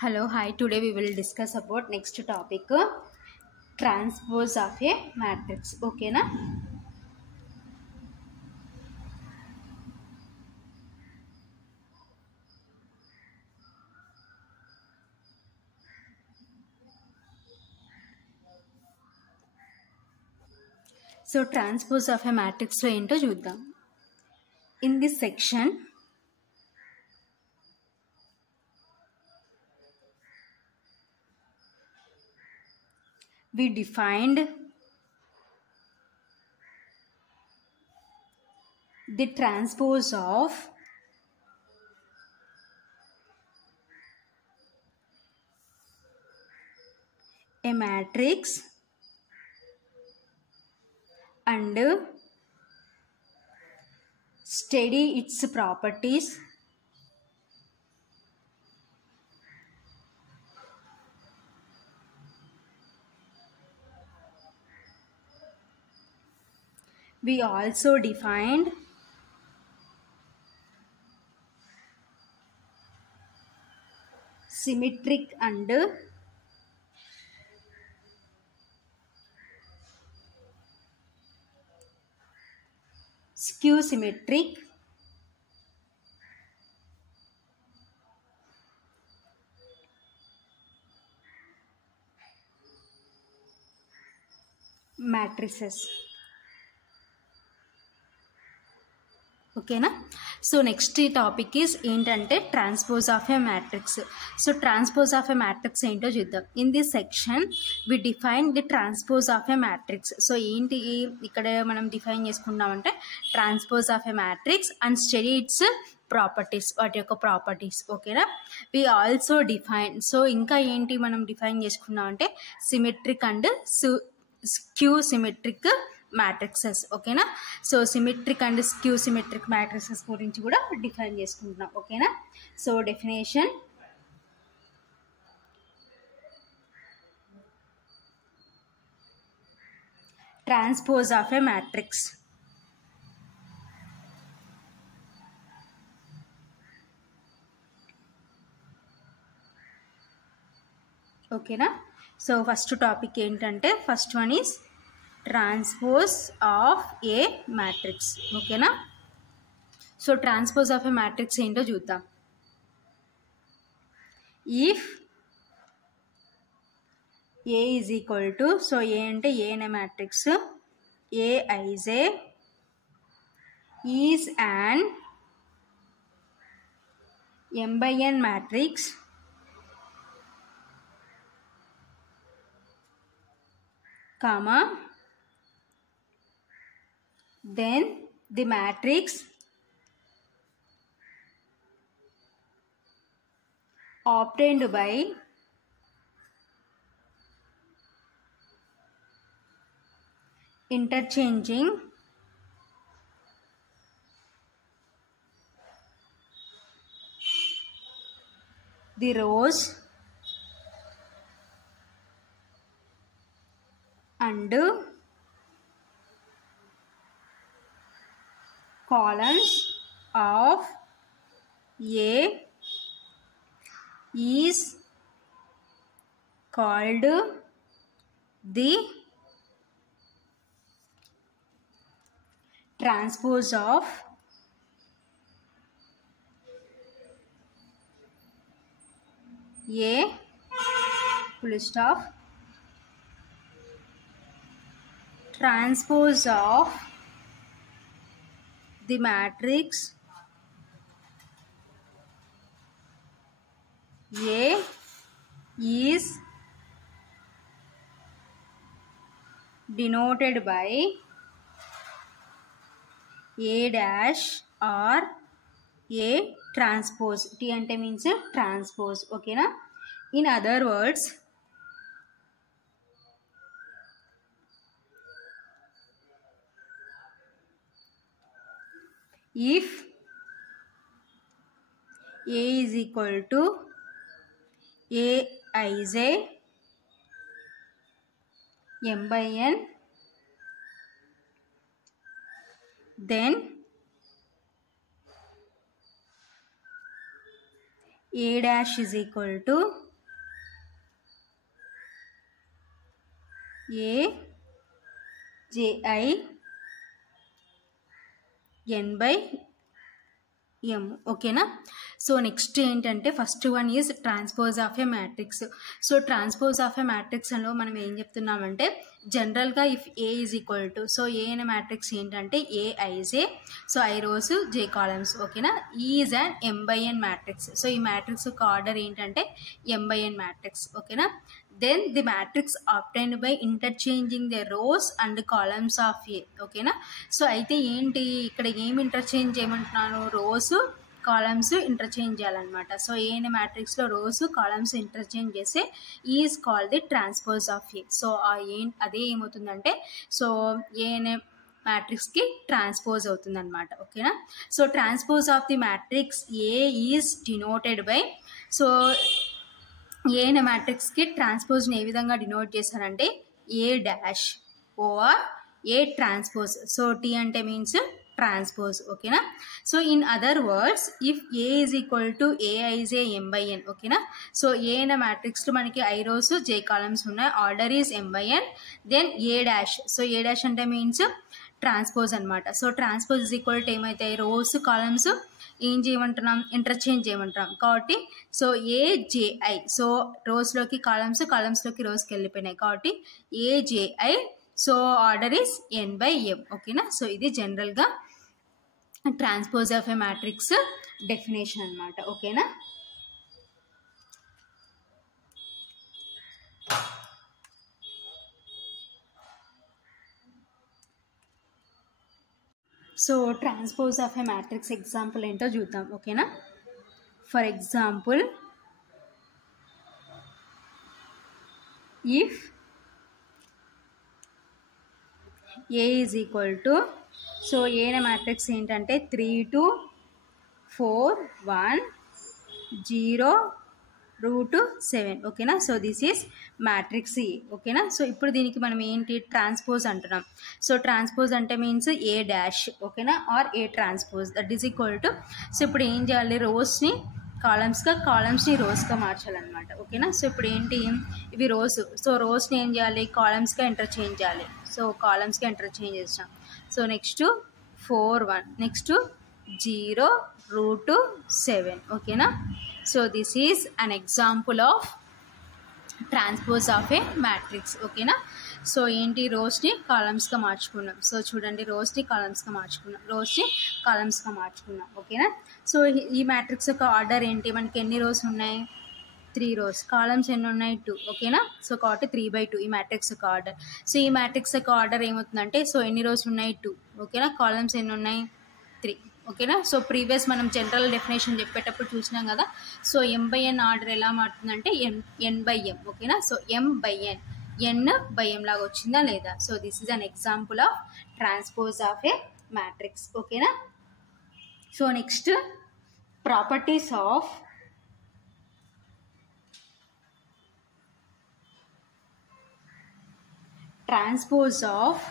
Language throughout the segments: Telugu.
Hello, hi. Today we will discuss about next topic transpose of a matrix. Okay, na? So transpose of a matrix lo ento chuddam. In this section we defined the transpose of a matrix and study its properties we also defined symmetric and skew symmetric matrices. ఓకేనా. సో నెక్స్ట్ టాపిక్ ఈజ్ ఏంటంటే transpose of a matrix. So transpose of a matrix ఏంటో చూద్దాం. In this section we define the transpose of a matrix. So ఏంటి ఇక్కడ మనం డిఫైన్ చేసుకున్నామంటే transpose of a matrix and study its properties, వాటి యొక్క ప్రాపర్టీస్. ఓకేనా. వి ఆల్సో డిఫైన్, సో ఇంకా ఏంటి మనం డిఫైన్ చేసుకున్నామంటే symmetric and skew symmetric matrices. ఓకేనా. So symmetric and skew symmetric matrices గురించి కూడా డిఫైన్ చేసుకుంటున్నాం. ఓకేనా. So definition transpose of a matrix. ఓకేనా. సో ఫస్ట్ టాపిక్ ఏంటంటే first one is transpose of A matrix. ఓకేనా. So transpose of A matrix ఏంటో చూద్దాం. If A is equal to, so A అంటే ఏ అనే matrix, A I J is an m/n matrix comma then the matrix obtained by interchanging the rows and columns of A is called the transpose of A full stop transpose of the matrix A is denoted by A dash or A transpose. T ante means transpose. Okay na. In other words, if A is equal to aij m/n, then A dash is equal to AJIN/M ఓకేనా. సో నెక్స్ట్ ఏంటంటే first one is transpose of A matrix. So transpose of A matrix లో మనం ఏం చెప్తున్నామంటే జనరల్గా if A is equal to, so A అనే మ్యాట్రిక్స్ ఏంటంటే A I J, so I rows J columns ఓకేనా. Is an M/N matrix. So ఈ మ్యాట్రిక్స్ యొక్క ఆర్డర్ ఏంటంటే M/N మ్యాట్రిక్స్ ఓకేనా. Then the matrix obtained by interchanging the rows and columns of A ఓకేనా. సో అయితే ఏంటి ఇక్కడ ఏమి ఇంటర్చేంజ్ చేయమంటున్నాను, రోస్ కాలమ్స్ ఇంటర్చేంజ్ చేయాలన్నమాట. సో ఏ అనే మ్యాట్రిక్స్లో రోస్ కాలమ్స్ ఇంటర్చేంజ్ చేస్తే is called the transpose of A. So అదే ఏమవుతుందంటే సో ఏ అనే మ్యాట్రిక్స్కి ట్రాన్స్పోజ్ అవుతుంది అనమాట ఓకేనా. So transpose of the matrix A is denoted by, so A అనే మ్యాట్రిక్స్కి ట్రాన్స్పోజ్ని ఏ విధంగా డినోట్ చేశారంటే A dash or A transpose. So T అంటే మీన్స్ ట్రాన్స్పోజ్ ఓకేనా. So in other words if A is equal to A I J M/N ఓకేనా. సో ఏ అనే మ్యాట్రిక్స్లో మనకి ఐ రోస్ జే కాలమ్స్ ఉన్నాయి, order is M/N, then A dash. So A dash అంటే మీన్స్ ట్రాన్స్పోజ్ అనమాట. So transpose is equal to ఏమవుతాయి, రోస్ కాలమ్స్ ఏం చేయమంటున్నాం, ఇంటర్చేంజ్ చేయమంటున్నాం కాబట్టి సో ఏజేఐ, సో రోస్లోకి కాలమ్స్, కాలమ్స్లోకి రోస్కి వెళ్ళిపోయినాయి కాబట్టి AJI, so order is N/M ఓకేనా. సో ఇది జనరల్గా transpose of A matrix definition అనమాట ఓకేనా. So transpose of A matrix example ఏంటో చూద్దాం ఓకేనా. For example if A is equal to, so A అనే మ్యాట్రిక్స్ ఏంటంటే 3 2 4 1 0 √7 ఓకేనా. So this is matrix A ఓకేనా. సో ఇప్పుడు దీనికి మనం ఏంటి ట్రాన్స్పోజ్ అంటున్నాం. సో ట్రాన్స్పోజ్ అంటే మీన్స్ ఏ డాష్ ఓకేనా or A transpose that is equal to, so ఇప్పుడు ఏం చేయాలి, రోస్ని కాలమ్స్గా, కాలమ్స్ని రోస్గా మార్చాలన్నమాట ఓకేనా. సో ఇప్పుడు ఏంటి ఇవి రోస్, సో రోస్ని ఏం చేయాలి కాలమ్స్గా ఇంటర్చేంజ్ చేయాలి. సో కాలమ్స్గా ఇంటర్చేంజ్ చేసాం. సో నెక్స్ట్ 4 1, నెక్స్ట్ 0 √7 ఓకేనా. So this is an example of transpose of A matrix ఓకేనా. సో ఏంటి రోస్ని కాలమ్స్గా మార్చుకున్నాం. సో చూడండి రోస్ని కాలమ్స్గా మార్చుకున్నాం, రోస్ని కాలమ్స్గా మార్చుకున్నాం ఓకేనా. సో ఈ మ్యాట్రిక్స్ యొక్క ఆర్డర్ ఏంటి, మనకి ఎన్ని రోస్ ఉన్నాయి 3 రోస్, కాలమ్స్ ఎన్ని ఉన్నాయి 2 ఓకేనా. సో కాబట్టి 3/2 ఈ మ్యాట్రిక్స్ యొక్క ఆర్డర్. సో ఈ మ్యాట్రిక్స్ యొక్క ఆర్డర్ ఏమవుతుందంటే సో ఎన్ని రోస్ ఉన్నాయి 2 ఓకేనా, కాలమ్స్ ఎన్ని ఉన్నాయి 3 ఓకేనా. సో ప్రీవియస్ మనం జనరల్ డెఫినేషన్ చెప్పేటప్పుడు చూసినాం కదా. సో M/N ఆర్డర్ ఎలా మారుతుందంటే N/M ఓకేనా. సో M/N N/M లాగా వచ్చిందా లేదా. So this is an example of transpose of A matrix ఓకేనా. So next properties of transpose of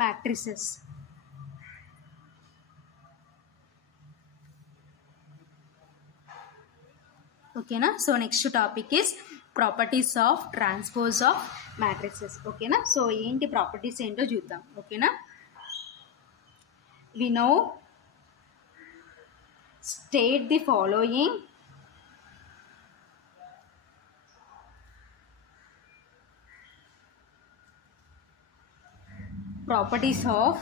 matrices ఓకేనా. So next topic is properties of transpose of matrices ఓకేనా. సో ఏంటి ప్రాపర్టీస్ ఏంటో చూద్దాం ఓకేనా. We now state the following properties of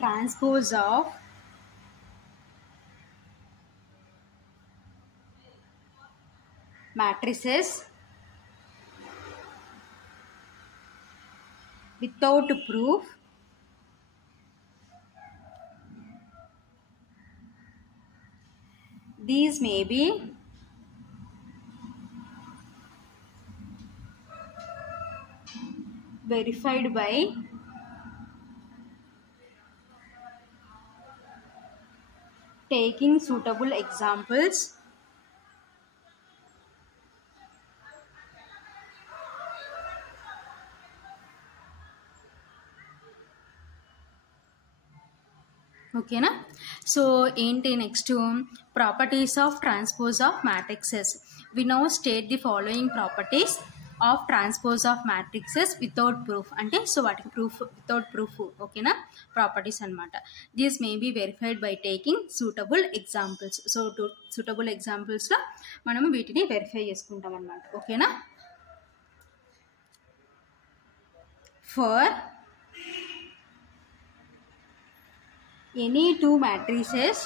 transpose of matrices without proof these may be verified by taking suitable examples ఓకేనా. సో ఏంటి next properties of transpose of matrices. We now state the following properties of transpose of matrices without proof. అంటే సో వాటికి ప్రూఫ్ వితౌట్ ప్రూఫ్, ఓకేనా, ప్రాపర్టీస్ అనమాట. These may be verified by taking suitable examples. So suitable ఎగ్జాంపుల్స్లో మనం వీటిని వెరిఫై చేసుకుంటాం అనమాట, ఓకేనా. For any two matrices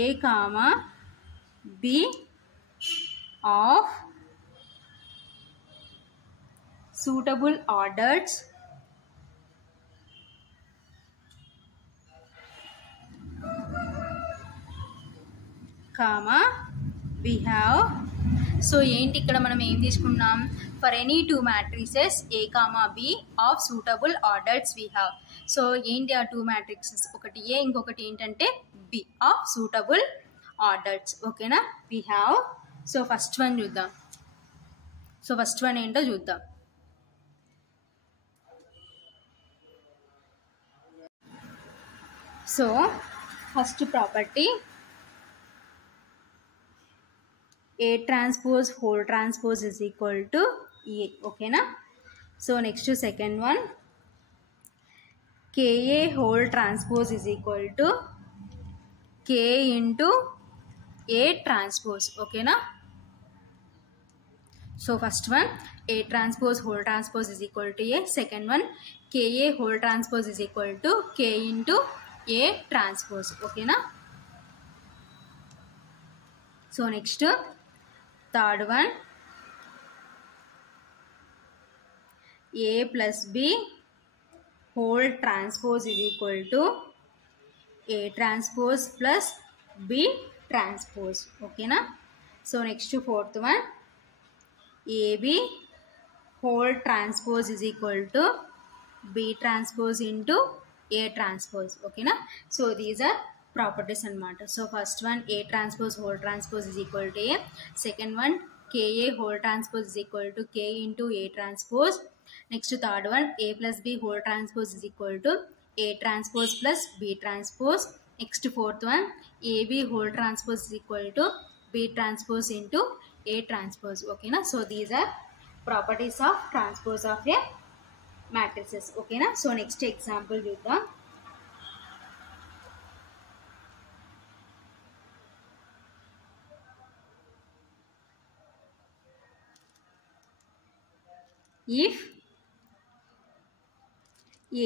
A comma B of suitable orders comma we have. So ఏంటి ఇక్కడ మనం ఏం తీసుకున్నాం, for any two matrices A comma B of suitable orders we have. So ఏంటి ఆ టూ మ్యాట్రిక్సెస్, ఒకటి ఏ ఇంకొకటి ఏంటంటే బి ఆఫ్ సూటబుల్ ఆర్డర్స్, ఓకేనా, we have. So first one చూద్దాం. సో ఫస్ట్ వన్ ఏంటో చూద్దాం. So first property A transpose whole transpose is equal to A, ఓకేనా. So next second one KA whole transpose is equal to K into A transpose, ఓకేనా. So first one A transpose whole transpose is equal to A. Second one KA whole transpose is equal to K into A transpose, ఓకేనా. So next third one A plus B whole transpose is equal to A transpose plus B transpose, ఓకేనా. So next fourth one AB whole transpose is equal to B transpose into A transpose, ఓకేనా. సో దీస్ ఆర్ ప్రాపర్టీస్ అనమాట. So first one A transpose whole transpose is equal to A. Second one KA whole transpose is equal to K into A transpose. Next third one A plus B whole transpose is equal to A transpose plus B transpose. Next fourth one AB whole transpose is equal to B transpose into A transpose, ఓకేనా. So these are properties of transpose of A matrices, ఓకేనా. సో నెక్స్ట్ ఎగ్జాంపుల్ చూద్దాం. If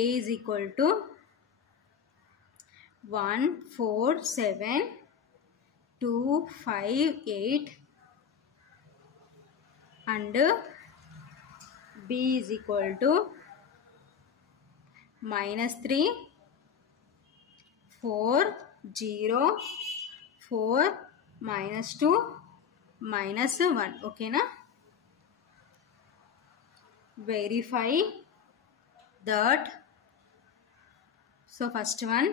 A is equal to 1, 4, 7, 2, 5, 8 and B is equal to -3, 4, 0, 4, -2, -1, ఓకేనా. Verify that. So first one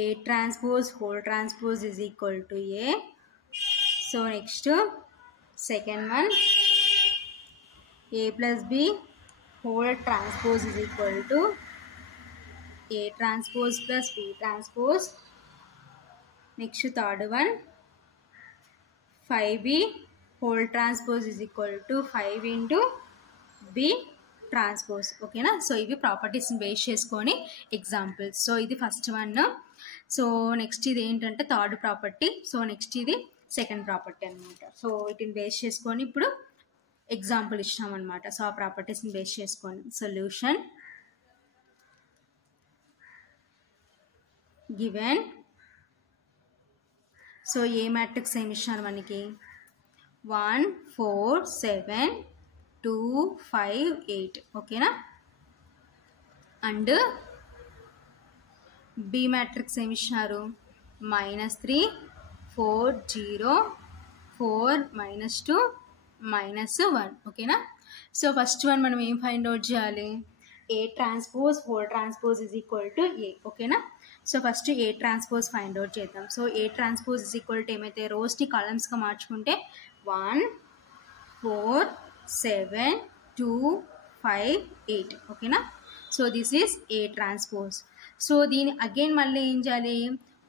A transpose whole transpose is equal to A. So next second one A plus B whole transpose is equal to A transpose plus B transpose. Next third one 5B whole transpose is equal to 5 into B transpose, ఓకేనా. సో ఇవి ప్రాపర్టీస్ని బేస్ చేసుకొని ఎగ్జాంపుల్స్. సో ఇది ఫస్ట్ వన్. సో నెక్స్ట్ ఇది ఏంటంటే థర్డ్ ప్రాపర్టీ. సో నెక్స్ట్ ఇది సెకండ్ ప్రాపర్టీ అనమాట. సో వీటిని బేస్ చేసుకొని ఇప్పుడు ఎగ్జాంపుల్ ఇచ్చినామన్నమాట. సో ఆ ప్రాపర్టీస్ని బేస్ చేసుకొని solution given. So A matrix ఏమి ఇచ్చినారు మనకి 1, 4, 7, 2, 5, 8, ఓకేనా. అండ్ బి మ్యాట్రిక్స్ ఏమి ఇచ్చినారు -3, 4, 0, 4, -2, -1, ఓకేనా. సో ఫస్ట్ వన్ మనం ఏం ఫైండ్ అవుట్ చేయాలి, A transpose whole transpose is equal to A, ఓకేనా. So first A transpose find out చేద్దాం. So A transpose is equal to ఏమైతే రోస్ని కాలమ్స్గా మార్చుకుంటే 1, 4, 7, 2 5 8 ఓకేనా. So this is A transpose. So దీని అగైన్ మళ్ళీ ఏం చేయాలి,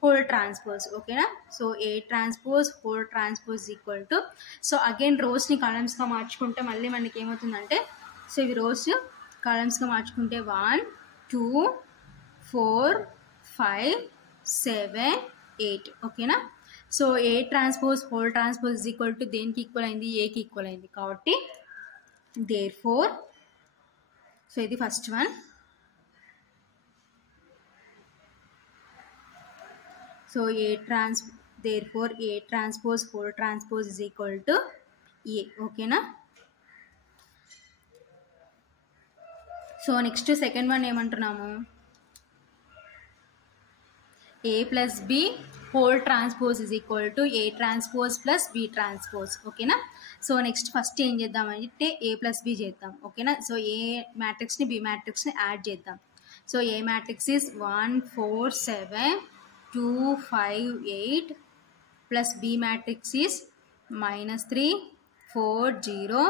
హోల్ ట్రాన్స్పోజ్ ఓకేనా. So A transpose whole transpose equal to, so again రోస్ని కాలమ్స్గా మార్చుకుంటే మళ్ళీ మనకి ఏమవుతుందంటే, సో ఇవి రోస్ కాలమ్స్గా మార్చుకుంటే 1 2 4 5 7 8 ఓకేనా. So A transpose whole transpose is equal to దేనికి ఈక్వల్ అయింది, ఏకి ఈక్వల్ అయింది కాబట్టి దేర్ ఫోర్, సో ఇది first one. So therefore A transpose whole transpose is equal to A ఓకేనా. సో నెక్స్ట్ సెకండ్ వన్ ఏమంటున్నాము, A plus B whole transpose is equal to A transpose plus B transpose ఓకేనా. సో నెక్స్ట్ ఫస్ట్ ఏం చేద్దామంటే ఏ ప్లస్ బి చేద్దాం ఓకేనా. సో ఏ మ్యాట్రిక్స్ని బి మ్యాట్రిక్స్ని యాడ్ చేద్దాం. So A matrix is 1 4 7 2 5 8 plus B matrix is -3 4 0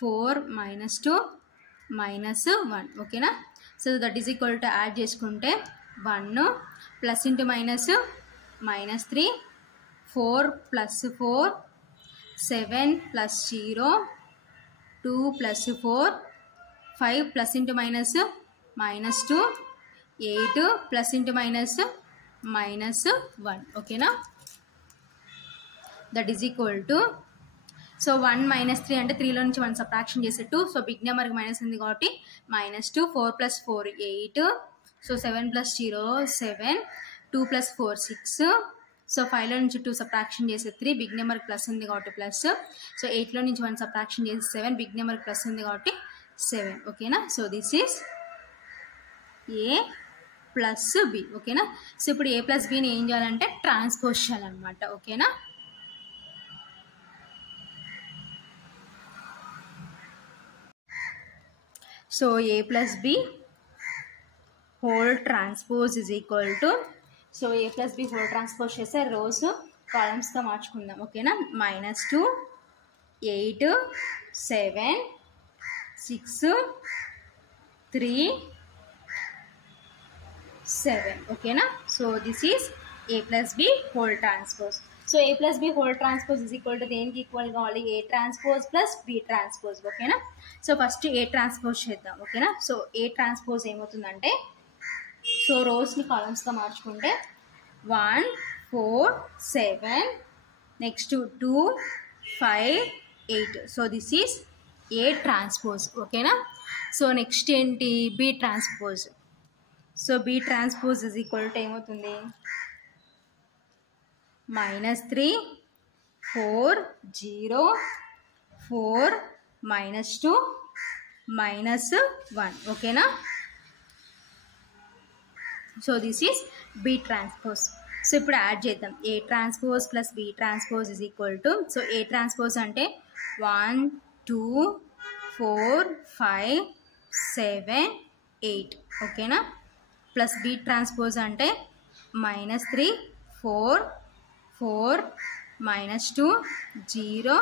4 -2 -1 ఓకేనా. So that is equal to add చేసుకుంటే 1 plus into minus -3 4 plus 4 7 plus 0 2 plus 4 5 plus into minus -2 8 plus into minus -1 ఓకేనా. That is equal to, so 1 -3 అంటే 3లో నుంచి 1 సబ్ట్రాక్షన్ చేసే 2. సో బిగ్ నెంబర్కి మైనస్ ఉంది కాబట్టి -2 4 plus 4 8. So 7 plus 0 7 2 plus 4 6. So 5లో నుంచి 2 సబ్ట్రాక్షన్ చేసే 3, బిగ్ నెంబర్కి ప్లస్ ఉంది కాబట్టి ప్లస్. సో 8లో నుంచి 1 సబ్ట్రాక్షన్ చేసే 7, బిగ్ నెంబర్కి ప్లస్ ఉంది కాబట్టి 7 ఓకేనా. So this is A plus B ఓకేనా. సో ఇప్పుడు ఏ ప్లస్ బిని ఏం చేయాలంటే ట్రాన్స్పోజ్ చేయాలన్నమాట ఓకేనా. So A plus B whole transpose is equal to, so A plus B whole transpose చేస్తే రోస్ కాలమ్స్గా మార్చుకుందాం ఓకేనా. -2 8 7 6 3 7 ఓకేనా. So this is A plus B whole transpose. So A plus B whole transpose is equal to దేనికి ఈక్వల్ కావాలి, A transpose plus B transpose ఓకేనా. సో ఫస్ట్ ఏ ట్రాన్స్పోజ్ చేద్దాం ఓకేనా. సో ఏ ట్రాన్స్పోజ్ ఏమవుతుందంటే, సో రోస్ని కాలమ్స్గా మార్చుకుంటే 1 4 7 next 2 5 8. So this is A transpose ఓకేనా. సో నెక్స్ట్ ఏంటి, B transpose. So B transpose is equal to ఏమవుతుంది, -3 4 0 4 -2 -1 ఓకేనా. So this is B transpose. So ఇప్పుడు యాడ్ చేద్దాం, A transpose plus B transpose is equal to, so A transpose అంటే 1 2 4 5 7 8 ఓకేనా. ప్లస్ బి ట్రాన్స్పోజ్ అంటే -3 4 4 -2 0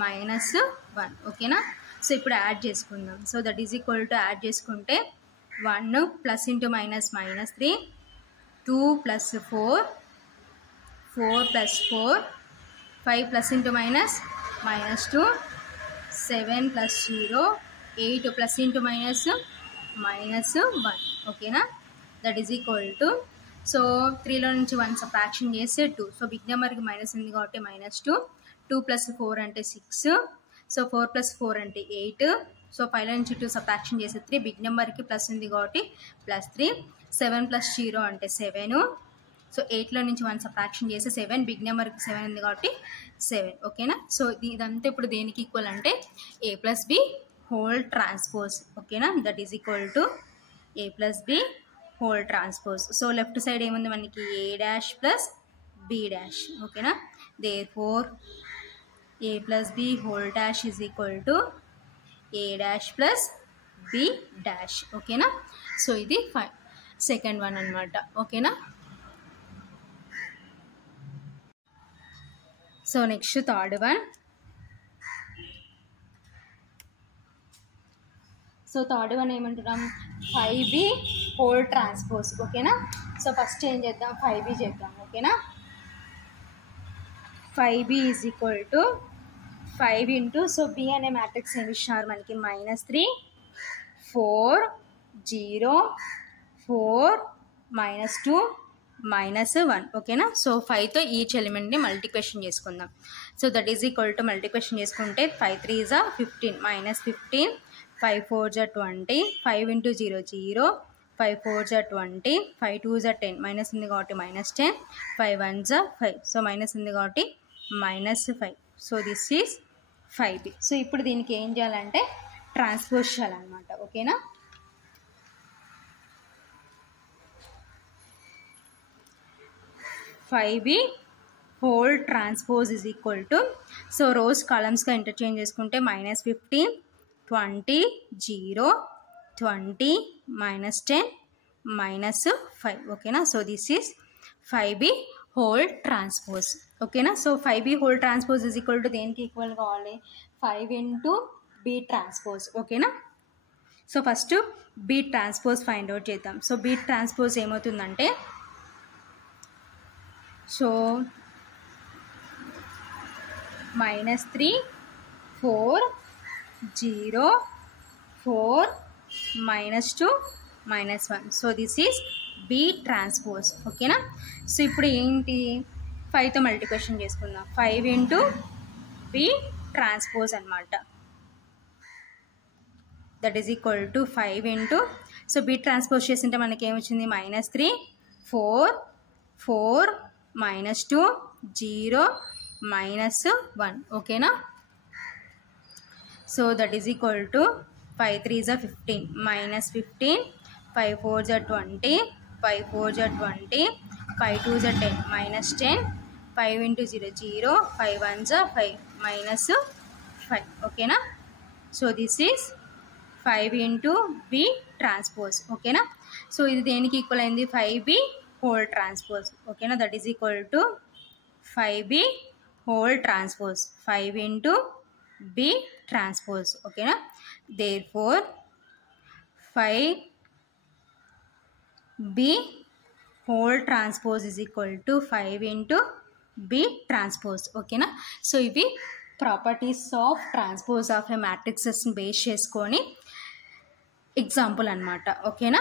-1 ఓకేనా. సో ఇప్పుడు యాడ్ చేసుకుందాం. So that is equal to add చేసుకుంటే 1 plus into minus -3 2 plus 4 4 plus 4 5 plus into minus -2 7 plus 0 8 plus into minus -1 ఓకేనా. That is equal to, so 3లో నుంచి 1 సబ్ట్రాక్షన్ చేస్తే 2. సో బిగ్ నెంబర్కి మైనస్ ఉంది కాబట్టి -2 2 ప్లస్ 4 అంటే 6. సో 4 ప్లస్ 4 అంటే 8. సో 5లో నుంచి 2 సబ్ట్రాక్షన్ చేస్తే 3, బిగ్ నెంబర్కి ప్లస్ ఉంది కాబట్టి +3. 7 ప్లస్ 0 అంటే 7. సో 8లో నుంచి 1 సబ్ట్రాక్షన్ చేస్తే 7, బిగ్ నెంబర్కి 7 ఉంది కాబట్టి 7 ఓకేనా. సో ఇదంతా ఇప్పుడు దేనికి ఈక్వల్ అంటే A plus B whole transpose ఓకేనా. That is equal to A plus B whole transpose. So left side ఏముంది మనకి, A dash plus B dash ఓకేనా. Therefore A plus B whole dash is equal to A dash plus B dash ఓకేనా. సో ఇది సెకండ్ వన్ అనమాట ఓకేనా. So next third one. So third one ఏమంటున్నాం 5b హోల్ ట్రాన్స్పోజ్ ఓకేనా. సో ఫస్ట్ ఏం చేద్దాం 5b చేద్దాం ఓకేనా. 5b is equal to 5 into so b అనే మ్యాట్రిక్స్ ఏమి ఇచ్చినారు మనకి -3 4 0 4 -2 -1 ఓకేనా. సో 5తో ఈచ్ ఎలిమెంట్ని మల్టిప్లికేషన్ చేసుకుందాం. So that is equal to multiplication చేసుకుంటే 5 3 is 15 -15 5 4 is 20 5 into 0 0 5 4 is 20 5 2 is 10 minus ఉంది కాబట్టి -10 5 1 is 5 సో మైనస్ ఉంది కాబట్టి -5 so this is 5b. So ఇప్పుడు దీనికి ఏం చేయాలంటే ట్రాన్స్పోజ్ చేయాలన్నమాట ఓకేనా. (5b) whole transpose is equal to so rows కాలమ్స్గా ఇంటర్చేంజ్ చేసుకుంటే -15 20 0 20 -10 -5 ఓకేనా. So this is 5b whole transpose ఓకేనా. So 5b whole transpose is equal to దేనికి ఈక్వల్ కావాలి 5 ఇంటూ b ట్రాన్స్పోజ్ ఓకేనా. So first b transpose find out చేద్దాం. సో b ట్రాన్స్పోజ్ ఏమవుతుందంటే so -3 4 0 4 -2 -1 so this is b transpose ఓకేనా. సో ఇప్పుడు ఏంటి 5తో మల్టిప్లికేషన్ చేసుకుందాం 5 ఇంటూ b ట్రాన్స్పోజ్ అనమాట. That is equal to 5 into so b transpose చేసింటే మనకి ఏమొచ్చింది -3 4 4 -2 0 -1 ఓకేనా. So that is equal to 5 3 is 15 -15 5 4 is 20 5 4 is 20 5 2 is 10 -10 5 into 0 0 5 1 is 5 -5 ఓకేనా. So this is 5 into b transpose ఓకేనా. సో ఇది దేనికి ఈక్వల్ అయింది 5b హోల్ ట్రాన్స్పోజ్ ఓకేనా. That is equal to 5b whole transpose 5 into b transpose ఓకేనా. therefore 5b whole transpose is equal to 5 into b transpose ఓకేనా. సో ఇవి properties of transpose of A మ్యాట్రిక్సెస్ని బేస్ చేసుకొని ఎగ్జాంపుల్ అనమాట ఓకేనా.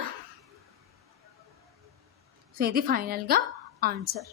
సో ఇది ఫైనల్గా ఆన్సర్.